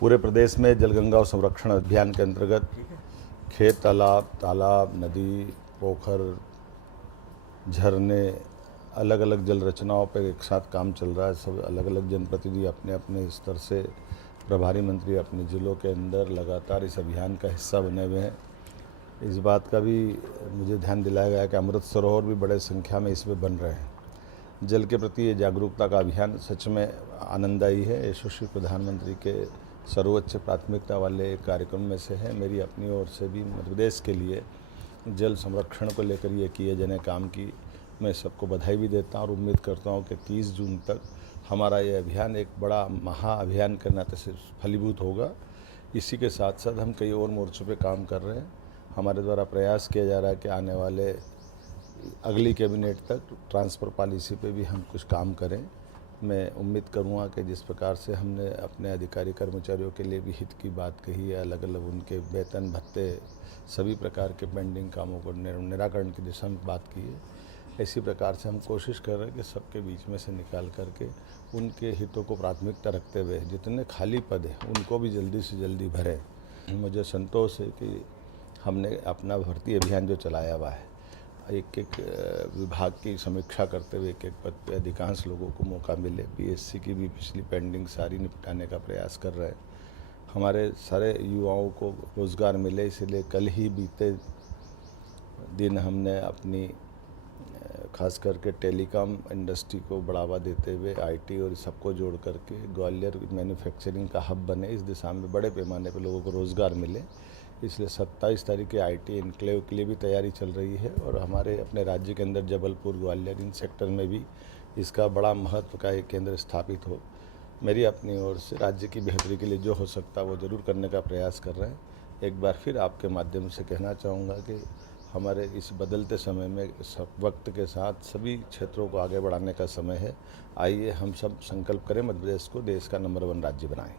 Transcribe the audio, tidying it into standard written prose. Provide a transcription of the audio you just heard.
पूरे प्रदेश में जलगंगा संरक्षण अभियान के अंतर्गत खेत, तालाब, नदी, पोखर, झरने, अलग अलग जल रचनाओं पर एक साथ काम चल रहा है। सब अलग अलग जनप्रतिनिधि अपने अपने स्तर से, प्रभारी मंत्री अपने जिलों के अंदर लगातार इस अभियान का हिस्सा बने हुए हैं। इस बात का भी मुझे ध्यान दिलाया गया कि अमृत सरोवर भी बड़े संख्या में इसमें बन रहे हैं। जल के प्रति ये जागरूकता का अभियान सच में आनंददायी है। यशस्वी प्रधानमंत्री के सर्वोच्च प्राथमिकता वाले कार्यक्रम में से है। मेरी अपनी ओर से भी मध्य प्रदेश के लिए जल संरक्षण को लेकर ये किए जाने काम की मैं सबको बधाई भी देता हूँ और उम्मीद करता हूँ कि 30 जून तक हमारा ये अभियान एक बड़ा महाअभियान के नाते से फलीभूत होगा। इसी के साथ साथ हम कई और मोर्चों पे काम कर रहे हैं। हमारे द्वारा प्रयास किया जा रहा है कि आने वाले अगली कैबिनेट तक ट्रांसफ़र पॉलिसी पे भी हम कुछ काम करें। मैं उम्मीद करूँगा कि जिस प्रकार से हमने अपने अधिकारी कर्मचारियों के लिए भी हित की बात कही है, अलग अलग उनके वेतन भत्ते, सभी प्रकार के पेंडिंग कामों को निराकरण की दिशा में बात की है, इसी प्रकार से हम कोशिश कर रहे हैं कि सबके बीच में से निकाल करके उनके हितों को प्राथमिकता रखते हुए जितने खाली पद हैं उनको भी जल्दी से जल्दी भरें। मुझे संतोष है कि हमने अपना भर्ती अभियान जो चलाया हुआ है, एक एक विभाग की समीक्षा करते हुए एक एक पद पे अधिकांश लोगों को मौका मिले। पीएससी की भी पिछली पेंडिंग सारी निपटाने का प्रयास कर रहे हैं। हमारे सारे युवाओं को रोज़गार मिले, इसलिए कल ही बीते दिन हमने अपनी खास करके टेलीकॉम इंडस्ट्री को बढ़ावा देते हुए आईटी और सबको जोड़ करके ग्वालियर मैन्युफैक्चरिंग का हब बने, इस दिशा में बड़े पैमाने पर लोगों को रोज़गार मिले। इसलिए 27 तारीख के आईटी इनक्लेव के लिए भी तैयारी चल रही है और हमारे अपने राज्य के अंदर जबलपुर, ग्वालियर, इन सेक्टर में भी इसका बड़ा महत्व का एक केंद्र स्थापित हो। मेरी अपनी ओर से राज्य की बेहतरी के लिए जो हो सकता है वो ज़रूर करने का प्रयास कर रहे हैं। एक बार फिर आपके माध्यम से कहना चाहूँगा कि हमारे इस बदलते समय में वक्त के साथ सभी क्षेत्रों को आगे बढ़ाने का समय है। आइए हम सब संकल्प करें, मध्य प्रदेश को देश का नंबर 1 राज्य बनाएं।